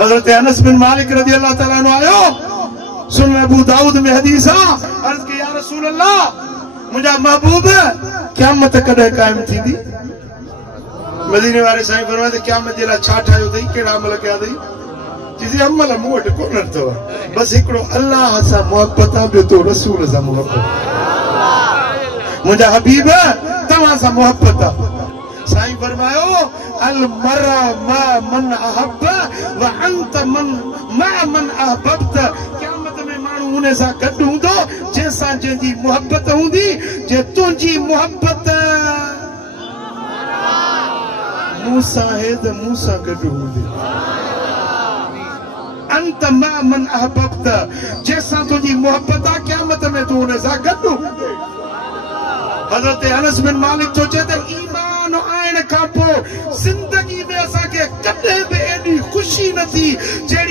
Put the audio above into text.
हजरत अनस बिन मालिक रज़ी अल्लाह ताला अन्हु आयो सुन अबू दाऊद में हदीस अर्ज की या रसूल अल्लाह मुझा महबूब क़यामत कदे कायम थींदी मदीने वाले साईं फरमाते क़यामत जे ला छा ठायो थई केड़ा अमल कया थई चीज़ अमल मूं वटि कोन अथव बस हिकिड़ो अल्लाह सां मोहब्बत आहे ॿियो तो रसूल सां मोहब्बत मुझा हबीब तव्हां सां मोहब्बत आहे साईं फरमायो अल मरा मा मन अहब व अंत मन मा मन अहबब्त क़यामत में माण्हू उन सां गॾु हूंदो जंहिंसां जंहिंजी मोहब्बत हूंदी जे तुंहिंजी मोहब्बत मूं सां आहे त मूं सां गॾु हूंदी अंत मा मन अहबब्त जंहिंसां तुंहिंजी मोहब्बत आहे क़यामत में तूं उन सां गॾु हूंदे हज़रत अनस बिन मालिक तो चए त ईमान आइण खां पोइ ज़िंदगी में असांखे कॾहिं बि एॾी ख़ुशी न थी जहिड़ी